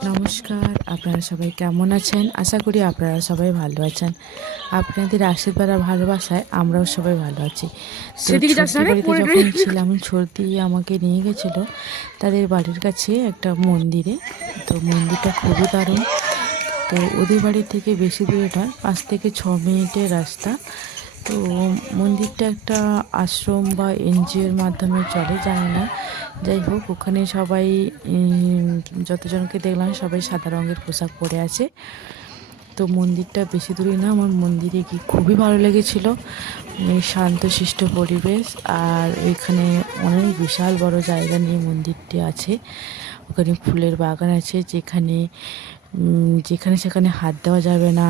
নমস্কার, আপনারা সবাই কেমন আছেন? আশা করি আপনারা সবাই ভালো আছেন। আপনাদের আশীর্বাদ আর ভালোবাসায় আমরাও সবাই ভালো আছি। তো সেদিকে যাস না ছোট্টি রে, বাড়িতে পড়ে যখন ছিলাম, ছোটদি আমাকে নিয়ে গেছিল তাদের বাড়ির কাছে একটা মন্দিরে। তো মন্দিরটা খুবই দারুণ। তো ওদের বাড়ি থেকে বেশি দূরে নয়, 5 থেকে 6 মিনিটের রাস্তা। তো মন্দিরটা একটা আশ্রম বা এনজিওর মাধ্যমে চলে, জানি না। যাই হোক, ওখানে সবাই যতজনকে দেখলাম সবাই সাদা রঙের পোশাক পরে আছে। তো মন্দিরটা বেশি দূরে না, আমার মন্দিরে গিয়ে খুবই ভালো লেগেছিল। শান্তশিষ্ট পরিবেশ, আর ওইখানে অনেক বিশাল বড় জায়গা নিয়ে মন্দিরটি আছে। ওখানে ফুলের বাগান আছে, যেখানে যেখানে সেখানে হাত দেওয়া যাবে না,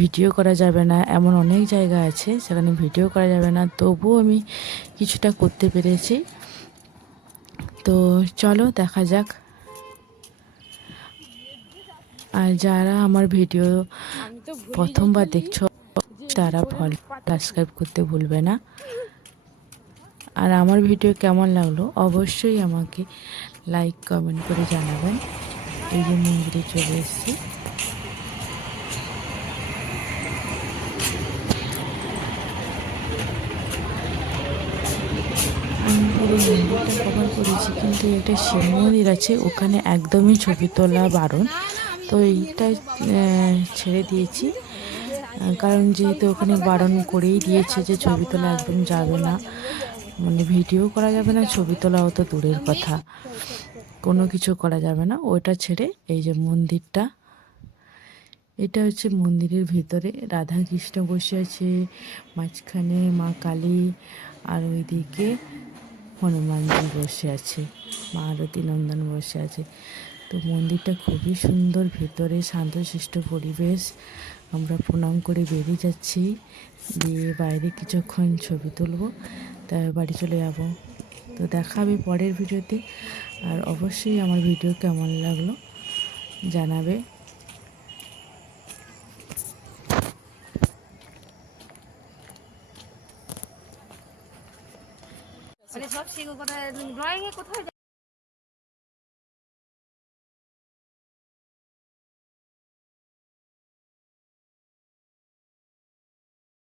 ভিডিও করা যাবে না, এমন অনেক জায়গা আছে সেখানে ভিডিও করা যাবে না, তবুও আমি কিছুটা করতে পেরেছি। তো চলো দেখা যাক। আর যারা আমার ভিডিও প্রথমবার দেখছো তারা ফলো সাবস্ক্রাইব করতে ভুলবে না। আর আমার ভিডিও কেমন লাগলো অবশ্যই আমাকে লাইক কমেন্ট করে জানাবেন। এই যে মন্দিরে চলে এসেছি। আমি পুরো মন্দিরটা কভার করেছি, কিন্তু একটা শিব মন্দির আছে, ওখানে একদমই ছবি তোলা বারণ। তো এইটা ছেড়ে দিয়েছি, কারণ যেহেতু ওখানে বারণ করেই দিয়েছে যে ছবি তোলা একদম যাবে না, মানে ভিডিও করা যাবে না, ছবি তোলাও তো দূরের কথা, কোনো কিছু করা যাবে না। ওটা ছেড়ে এই যে মন্দিরটা, এটা হচ্ছে মন্দিরের ভিতরে রাধা কৃষ্ণ বসে আছে, মাঝখানে মা কালী, আর ওইদিকে হনুমানজি বসে আছে, মা আরতি নন্দন বসে আছে। তো মন্দিরটা খুবই সুন্দর, ভেতরে শান্তশিষ্ট পরিবেশ। আমরা প্রণাম করে বেরিয়ে যাচ্ছি, দিয়ে বাইরে কিছুক্ষণ ছবি তুলবো, তাই বাড়ি চলে যাব। তো দেখা হবে পরের ভিডিওতে। আর অবশ্যই আমার ভিডিও কেমন লাগলো জানাবে। সব শিখো কোথায়, ড্রয়িং এ কোথায়